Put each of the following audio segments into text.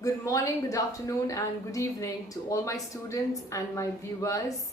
Good morning, good afternoon, and good evening to all my students and my viewers.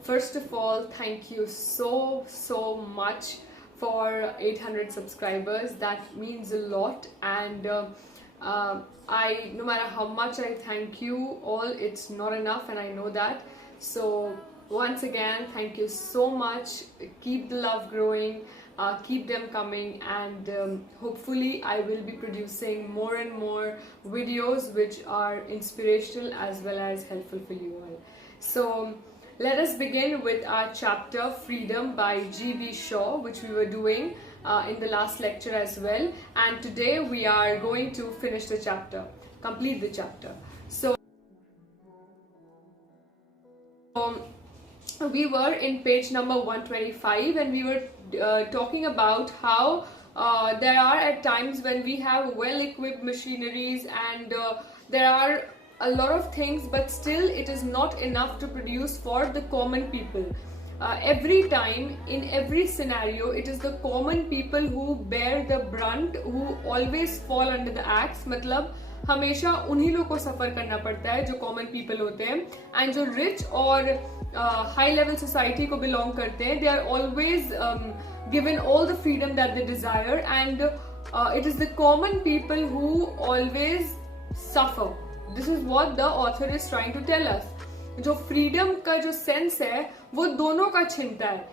First of all, thank you so much for 800 subscribers. That means a lot, and no matter how much I thank you all, it's not enough, and I know that. So once again, thank you so much. Keep the love growing. Keep them coming, and hopefully I will be producing more and more videos which are inspirational as well as helpful for you all. So let us begin with our chapter Freedom by G.B. Shaw, which we were doing in the last lecture as well, and today we are going to finish the chapter, complete the chapter. So we were in page number 125, and we were talking about how there are at times when we have well-equipped machineries, and there are a lot of things, but still it is not enough to produce for the common people. Every time, in every scenario, it is the common people who bear the brunt, who always fall under the axe. मतलब हमेशा उन्हीं लोग को सफर करना पड़ता है जो common people होते हैं, एंड जो रिच और हाई लेवल सोसाइटी को बिलोंग करते हैं, they are always given all the freedom that they desire, and it is the common people who always suffer. This is what the author is trying to tell us. जो freedom का जो sense है वो दोनों का छिनता है,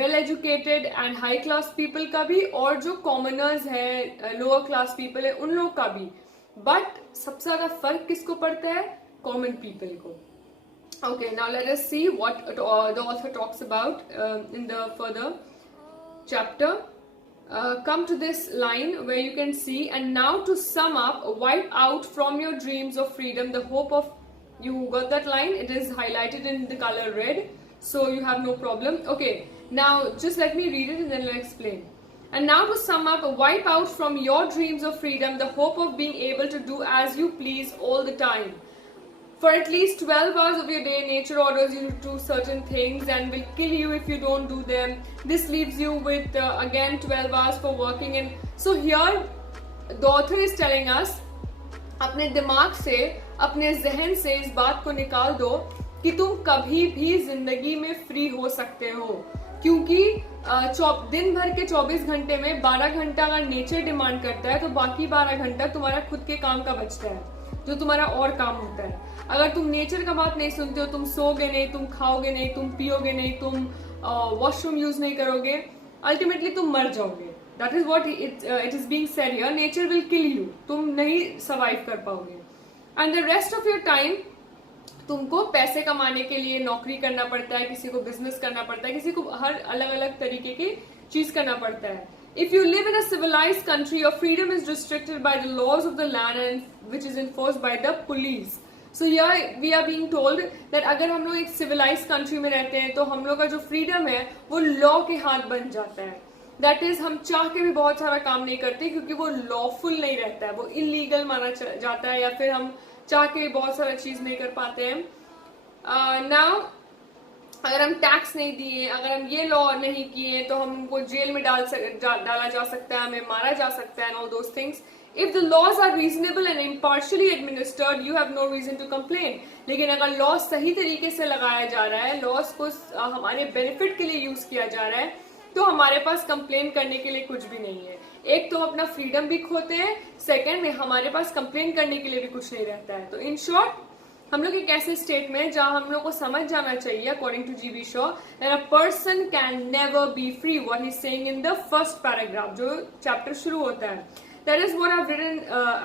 well educated and high class people का भी, और जो कॉमनर्स है, लोअर क्लास पीपल है, उन लोग का भी. बट सबसे ज्यादा फर्क किसको पड़ता है? कॉमन पीपल को. Okay, now let us see what the author talks about in the further chapter. Come to this line where you can see, and now to sum up, wipe out from your dreams of freedom the hope of, you got that line? It is highlighted in the color red, so you have no problem. Okay, now just let me read it and then I'll explain. And now to sum up, wipe out from your dreams of freedom the hope of being able to do as you please all the time. For at least 12 hours of your day, nature orders you to do certain things and will kill you if you don't do them. This leaves you with again 12 hours for working. And so here the author is telling us, अपने दिमाग से, अपने जहन से इस बात को निकाल दो कि तुम कभी भी जिंदगी में फ्री हो सकते हो, क्योंकि दिन भर के 24 घंटे में 12 घंटा अगर नेचर डिमांड करता है तो बाकी 12 घंटा तुम्हारा खुद के काम का बचता है, जो तुम्हारा और काम होता है. अगर तुम नेचर का बात नहीं सुनते हो, तुम सोओगे नहीं, तुम खाओगे नहीं, तुम पियोगे नहीं, तुम वॉशरूम यूज नहीं करोगे, अल्टीमेटली तुम मर जाओगे. That is what it is being said here. Nature will kill you, तुम नहीं सर्वाइव कर पाओगे. And the rest of your time तुमको पैसे कमाने के लिए नौकरी करना पड़ता है, किसी को बिजनेस करना पड़ता है, किसी को हर अलग अलग तरीके की चीज करना पड़ता है. If you live in a civilized country, your freedom is restricted by the laws of the land, and which is enforced by the police. So here we are being told that अगर हम लोग एक civilized country में रहते हैं तो हम लोग का जो freedom है वो law के हाथ बन जाता है. That is, हम चाह के भी बहुत सारा काम नहीं करते क्योंकि वो lawful नहीं रहता है, वो illegal माना जाता है, या फिर हम चाह के बहुत सारा चीज नहीं कर पाते हैं. Now अगर हम टैक्स नहीं दिए, अगर हम ये लॉ नहीं किए तो हमको जेल में डाला जा सकता है, हमें मारा जा सकता है, and all those things. If the laws are reasonable and impartially administered, you have no reason to complain. लेकिन अगर लॉ सही तरीके से लगाया जा रहा है, लॉस को हमारे बेनिफिट के लिए यूज किया जा रहा है, तो हमारे पास कंप्लेन करने के लिए कुछ भी नहीं है. एक तो अपना फ्रीडम भी खोते हैं, सेकंड में हमारे पास कंप्लेन करने के लिए भी कुछ नहीं रहता है. तो इन शॉर्ट हम लोग एक ऐसे स्टेट में जहां हम लोग को समझ जाना चाहिए, according to GB Shaw, that a person can never be free. What he is saying in the first paragraph, जो चैप्टर शुरू होता है, that is what I have written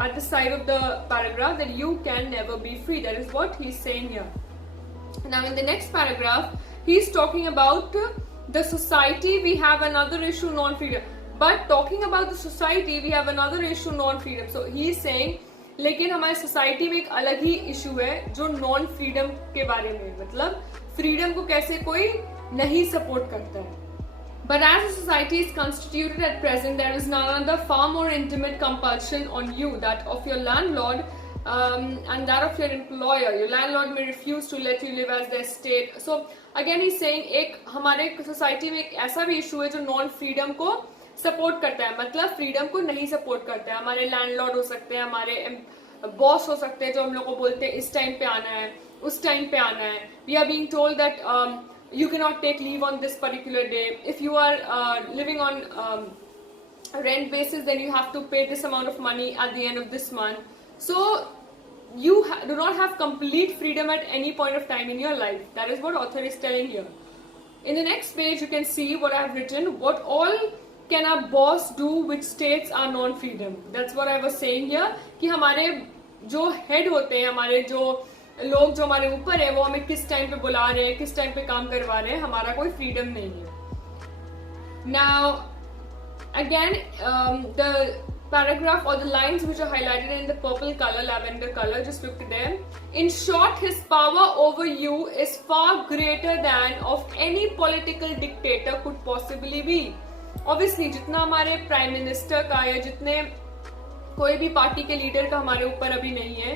at the side of the paragraph, that you can never be free. That is what he is saying here. Now in the next paragraph he is talking about the society. We have another issue, non freedom. But talking about the society we have another issue, non freedom. So he is saying, लेकिन हमारी society में एक अलग ही issue है जो non freedom के बारे में, मतलब फ्रीडम को कैसे कोई नहीं सपोर्ट करता है. But as a society is constituted at present, there is another far more intimate compulsion on you, that of your landlord and that of your employer. Your landlord may refuse to let you live as their state. So again he's saying, एक हमारे society में एक ऐसा भी issue है जो non freedom को support करता है, मतलब फ्रीडम को नहीं सपोर्ट करता है. हमारे लैंडलॉर्ड हो सकते हैं, हमारे बॉस हो सकते हैं जो हम लोग को बोलते हैं इस टाइम पे आना है, उस टाइम पे आना है. We are being told that you cannot take leave on this particular day. If you are living on rent basis, then you have to pay this amount of money at the end of this month. So you do not have complete freedom at any point of time in your life. That is what author is telling here. In the next page you can see what I have written. What all can a boss do which states are non-freedom? That's what I was saying here, कि हमारे जो head होते हैं, हमारे जो लोग जो हमारे ऊपर है, वो हमें किस टाइम पे बुला रहे हैं, किस टाइम पे काम करवा रहे हैं, हमारा कोई फ्रीडम नहीं है. Now again the paragraph or the lines which are highlighted in the purple color, lavender color, just look at them. In short, his power over you is far greater than of any political dictator could possibly be. Obviously जितना हमारे prime minister का या जितने कोई भी party के leader का हमारे ऊपर अभी नहीं है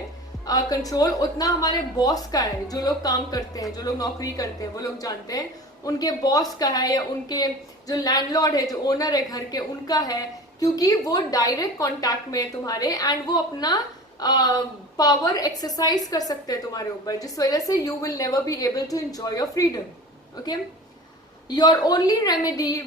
कंट्रोल, उतना हमारे बॉस का है. जो लोग काम करते हैं, जो लोग नौकरी करते हैं, वो लोग जानते हैं उनके बॉस का है, या उनके जो लैंडलॉर्ड है, जो ओनर है घर के, उनका है, क्योंकि वो डायरेक्ट कांटेक्ट में है तुम्हारे, एंड वो अपना पावर एक्सरसाइज कर सकते हैं तुम्हारे ऊपर, जिस वजह से you will never be able to enjoy your freedom. Okay, your only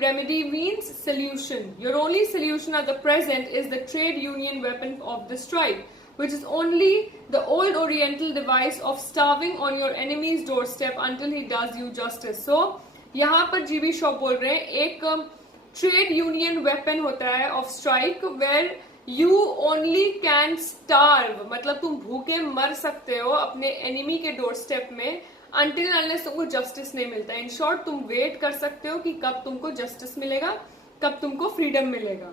remedy means solution. Your only solution at the present is the trade union weapon of the strike, which is only the old oriental device of starving on your enemy's doorstep until he does you justice. So यहाँ पर GB Shaw बोल रहे हैं एक trade union weapon होता है of strike, where you only can starve, मतलब तुम भूखे मर सकते हो अपने एनिमी के डोर स्टेप में until unless तुमको जस्टिस नहीं मिलता. इन शॉर्ट तुम वेट कर सकते हो कि कब तुमको जस्टिस मिलेगा, कब तुमको फ्रीडम मिलेगा.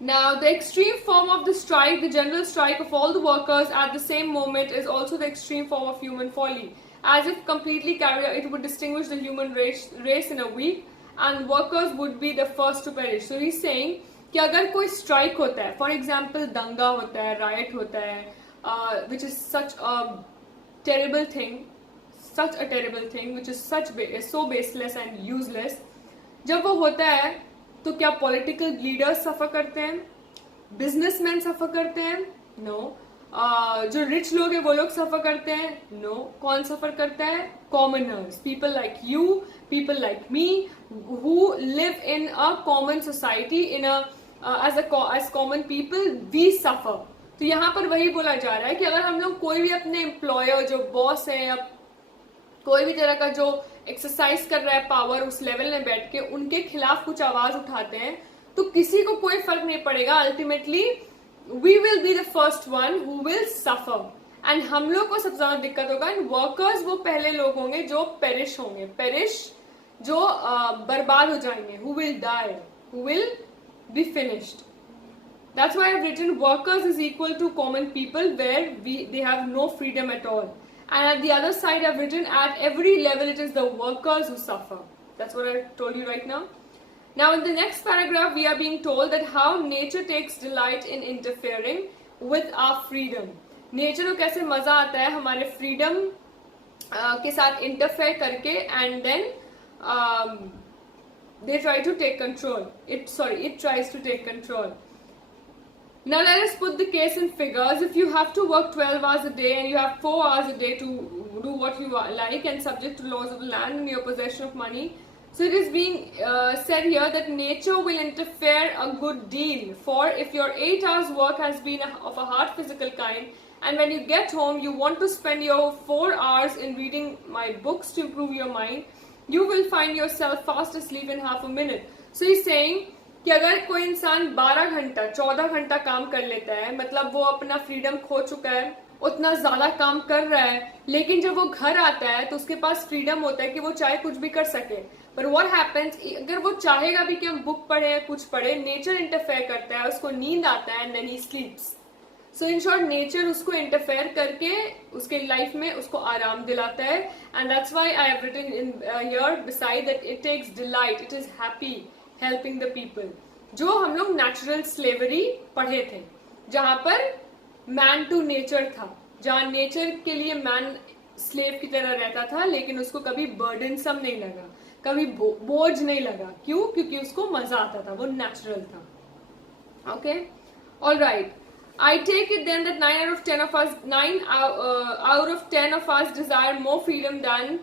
Now, the extreme form of the strike, the general strike of all the workers at the same moment, is also the extreme form of human folly. As if completely carried out, it would distinguish the human race in a week, and workers would be the first to perish. So he's saying कि अगर कोई strike होता है, for example दंगा होता है, riot होता है, which is such a terrible thing, which is so baseless and useless. जब वो होता है तो क्या पॉलिटिकल लीडर्स सफर करते हैं, बिजनेसमैन सफर करते हैं? नो. जो रिच लोग हैं वो लोग सफर करते हैं? नो. कौन सफर करता है? Commoners, people like you, people like me, who live in a common society, in as common people we suffer. तो यहाँ पर वही बोला जा रहा है कि अगर हम लोग कोई भी अपने एम्प्लॉयर, जो बॉस है, या कोई भी तरह का जो एक्सरसाइज कर रहा है पावर, उस लेवल में बैठ के उनके खिलाफ कुछ आवाज उठाते हैं, तो किसी को कोई फर्क नहीं पड़ेगा. Ultimately we will be the first one who will suffer, and हम लोग को सबसे ज्यादा दिक्कत होगा. एंड वर्कर्स वो पहले लोग होंगे जो पेरिश होंगे, जो बर्बाद हो जाएंगे, who will die, who will be finished. That's why I've written workers is equal to common people, where they have no freedom at all. And at the other side I've written at every level it is the workers who suffer. That's what I told you right now. Now in the next paragraph we are being told that how nature takes delight in interfering with our freedom. Nature को कैसे मजा आता है हमारे freedom के साथ interfere करके, and then they try to take control. It tries to take control. Now let us put the case in figures. If you have to work 12 hours a day and you have 4 hours a day to do what you like and subject to laws of the land and your possession of money, so it is being said here that nature will interfere a good deal. For if your 8 hours work has been of a hard physical kind, and when you get home you want to spend your 4 hours in reading my books to improve your mind, you will find yourself fast asleep in half a minute. So he's saying कि अगर कोई इंसान 12 घंटा 14 घंटा काम कर लेता है, मतलब वो अपना फ्रीडम खो चुका है, उतना ज्यादा काम कर रहा है, लेकिन जब वो घर आता है तो उसके पास फ्रीडम होता है कि वो चाहे कुछ भी कर सके. पर व्हाट हैपेंस, अगर वो चाहेगा भी कि हम बुक पढ़े या कुछ पढ़े, नेचर इंटरफेयर करता है, उसको नींद आता है, and then he sleeps. So in short nature उसको इंटरफेयर करके उसके लाइफ में उसको आराम दिलाता है. And that's why I have written in here beside that it takes delight, it is happy helping the people. जो हम लोग नेचुरल स्लेवरी पढ़े थे, जहां पर मैन टू नेचर था, जहां नेचर के लिए मैन स्लेव की तरह रहता था, लेकिन उसको कभी बर्डनसम नहीं लगा, कभी बोझ नहीं लगा. क्यों? क्योंकि उसको मजा आता था, वो नेचुरल था. Okay, all right. I take it then that 9 out of 10 of us desire more freedom than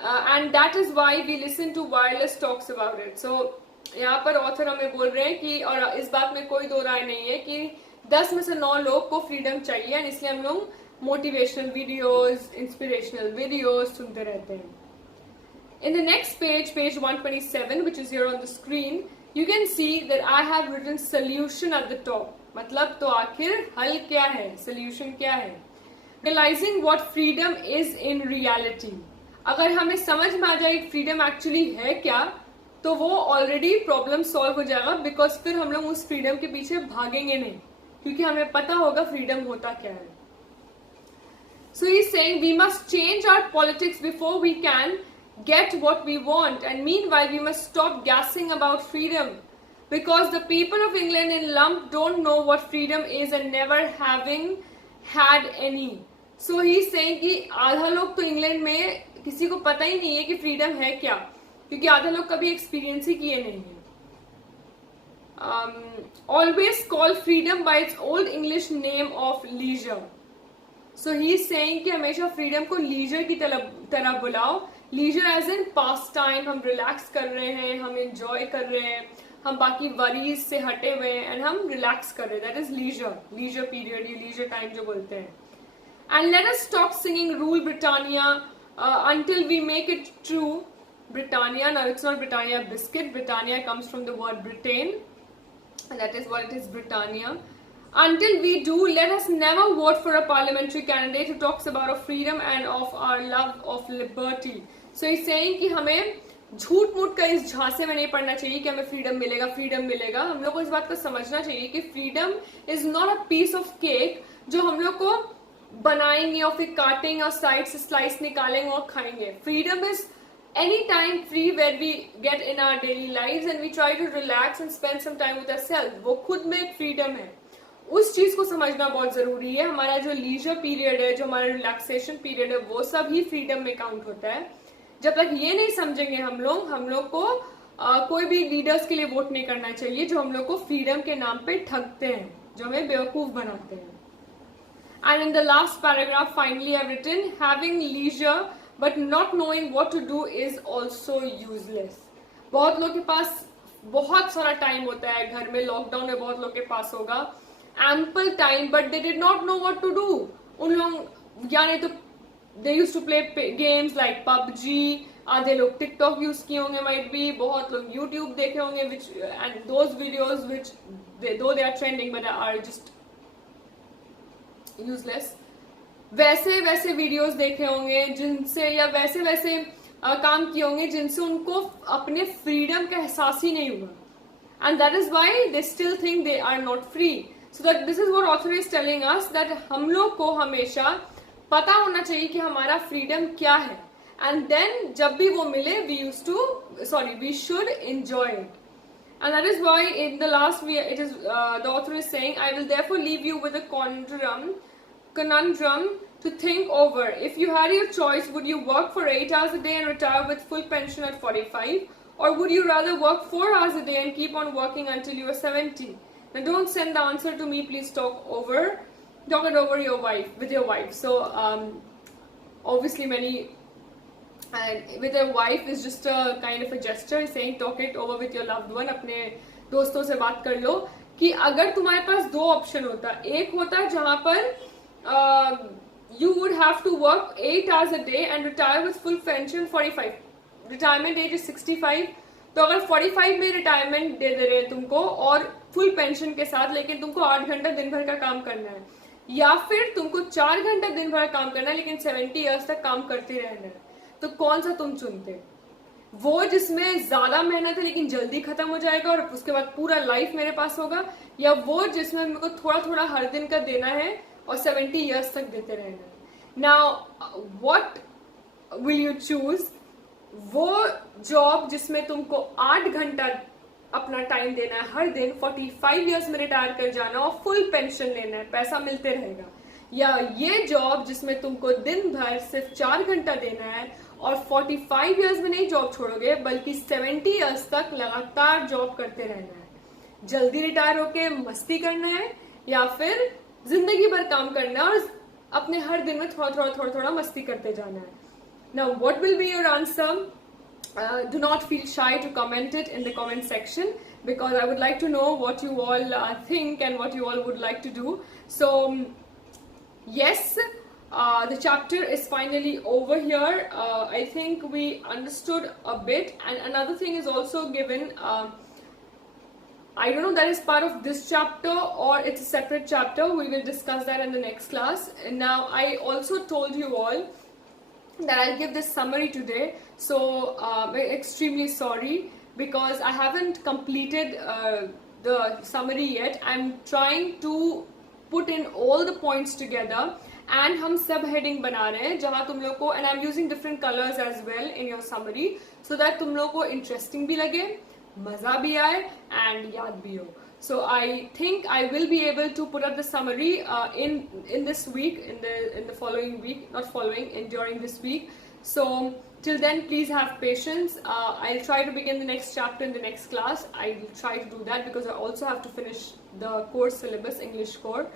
and that is why we listen to wireless talks about it. So यहाँ पर ऑथर हमें बोल रहे हैं कि और इस बात में कोई दो राय नहीं है कि 10 में से 9 लोग को फ्रीडम चाहिए और इसलिए हम लोग मोटिवेशनल वीडियोस, इंस्पिरेशनल वीडियोस सुनते रहते हैं. In the next page, page 127, which is here on the screen, you can see that I have written solution at the top. मतलब तो आखिर हल क्या है, solution क्या है? Realizing what freedom is in reality. अगर हमें समझ में आ जाए freedom actually है क्या, तो वो already problem solve हो जाएगा because फिर हम लोग उस freedom के पीछे भागेंगे नहीं, क्योंकि हमें पता होगा freedom होता क्या है. So he's saying we must change our politics before we can get what we want, and meanwhile we must stop gassing about freedom because the people of England in lump don't know what freedom is and never having had any. So he's saying कि आधा लोग तो England में किसी को पता ही नहीं है कि फ्रीडम है क्या, क्योंकि आधा लोग कभी एक्सपीरियंस ही किए नहीं है. Always call freedom by its old English name of leisure. So he's saying कि हमेशा फ्रीडम को लीजर की तरह बुलाओ. Leisure as in pass time, हम रिलैक्स कर रहे हैं, हम एंजॉय कर रहे हैं, हम बाकी वरीज से हटे हुए हैं एंड हम रिलैक्स कर रहे हैं. That is leisure, leisure period, ये लीजर टाइम जो बोलते हैं. And let us stop singing rule Britannia until we make it true. Britannia, now it's not Britannia biscuit, Britannia comes from the word Britain, and that is what it is, Britannia. Until we do, let us never vote for a parliamentary candidate who talks about our freedom and of our love of liberty. So he's saying कि हमें झूठ मूठ का इस झांसे में नहीं पड़ना चाहिए कि हमें फ्रीडम मिलेगा, फ्रीडम मिलेगा. हम लोग को इस बात को समझना चाहिए कि freedom is not a piece of cake जो हम लोग को बनाएंगे और फिर काटेंगे और साइड से स्लाइस निकालेंगे और खाएंगे. Freedom is any time free where we get in our daily lives and we try to relax and spend some time with ourselves. वो खुद में एक फ्रीडम है. उस चीज को समझना बहुत जरूरी है. हमारा जो लीजर पीरियड है, जो हमारा रिलैक्सेशन पीरियड है, वो सब ही फ्रीडम में काउंट होता है. जब तक ये नहीं समझेंगे हम लोग को कोई भी लीडर्स के लिए वोट नहीं करना चाहिए जो हम लोग को फ्रीडम के नाम पे ठगते हैं, जो हमें बेवकूफ बनाते हैं. And in the last paragraph, finally I've written, having leisure but not knowing what to do is also useless. बहुत लोग के पास बहुत सारा टाइम होता है, घर में लॉकडाउन में बहुत लोग के पास होगा ample time, but they did not know what to do. उन लोग या नहीं तो they used to play games like PUBG, आधे लोग TikTok यूज किए होंगे, might be बहुत लोग YouTube देखे होंगे, which and those videos which though they are trending but are just useless. वैसे वैसे वीडियोस देखे होंगे जिनसे या वैसे वैसे काम किए होंगे जिनसे उनको अपने फ्रीडम का एहसास ही नहीं हुआ. And that is why they still think they are not free. So that this is what author is telling us that हम लोग को हमेशा पता होना चाहिए कि हमारा फ्रीडम क्या है. एंड देन जब भी वो मिले we should enjoy it. And that is why in the last the author is saying, I will therefore leave you with a conundrum to think over. If you had your choice, would you work for 8 hours a day and retire with full pension at 45? Or would you rather work 4 hours a day and keep on working until you are 70? Now don't send the answer to me, please talk it over with your wife. So obviously and with a wife is just a kind of a gesture saying talk it over with your loved one. अपने दोस्तों से बात कर लो कि अगर तुम्हारे पास दो option होता, एक होता जहां पर you would have to work 8 hours a day and retire with full pension 45. Retirement age is 65. तो अगर 45 में रिटायरमेंट दे रहे हैं तुमको और फुल पेंशन के साथ, लेकिन तुमको 8 घंटा दिन भर का काम करना है, या फिर तुमको 4 घंटा दिन भर काम करना है लेकिन 70 इयर्स तक काम करते रहना है, तो कौन सा तुम चुनते? वो जिसमें ज्यादा मेहनत है लेकिन जल्दी खत्म हो जाएगा और उसके बाद पूरा लाइफ मेरे पास होगा, या वो जिसमें मेरे को थोड़ा थोड़ा हर दिन का देना है और 70 इयर्स तक देते रहना है? Now what will you choose? वो जॉब जिसमें तुमको 8 घंटा अपना टाइम देना है हर दिन, 45 इयर्स में रिटायर कर जाना और फुल पेंशन लेना है, पैसा मिलते रहेगा, या ये जॉब जिसमें तुमको दिन भर सिर्फ 4 घंटा देना है और 45 इयर्स में नहीं जॉब छोड़ोगे बल्कि 70 इयर्स तक लगातार जॉब करते रहना है, जल्दी रिटायर होके मस्ती करना है, या फिर जिंदगी भर काम करना है और अपने हर दिन में थोड़ा थोड़ा मस्ती करते जाना है. Now, what will be your answer? Do not feel shy to comment it in the comment section, because I would like to know what you all think and what you all would like to do. So, yes, the chapter is finally over here. I think we understood a bit, and another thing is also given. I don't know that is part of this chapter or it's a separate chapter. We will discuss that in the next class. And now I also told you all that I'll give this summary today. So I'm extremely sorry because I haven't completed the summary yet. I'm trying to put in all the points together and हम सब heading बना रहे हैं जहाँ तुम लोग को, and I'm using different colors as well in your summary so that तुम लोग को interesting भी लगे, मजा भी आए and याद भी हो. So I think I will be able to put up the summary in this week, in the following week, not following, in during this week. So till then, please have patience. I'll try to begin the next chapter in the next class. I will try to do that because I also have to finish the course syllabus, English core.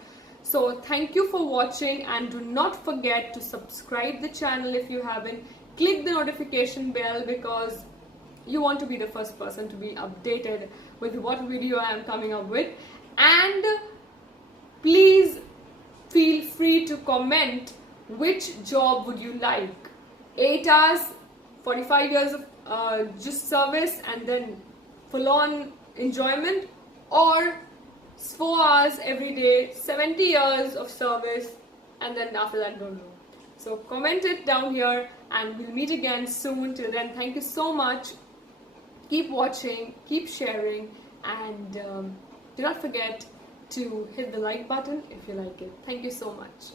So thank you for watching, and do not forget to subscribe the channel if you haven't. Click the notification bell because you want to be the first person to be updated with what video I am coming up with. And please feel free to comment which job would you like. 8 hours, 45 years of just service and then full on enjoyment, or 4 hours every day, 70 years of service, and then after that don't know. So comment it down here and we'll meet again soon. Till then, thank you so much. Keep watching, keep sharing, and do not forget to hit the like button if you like it. Thank you so much.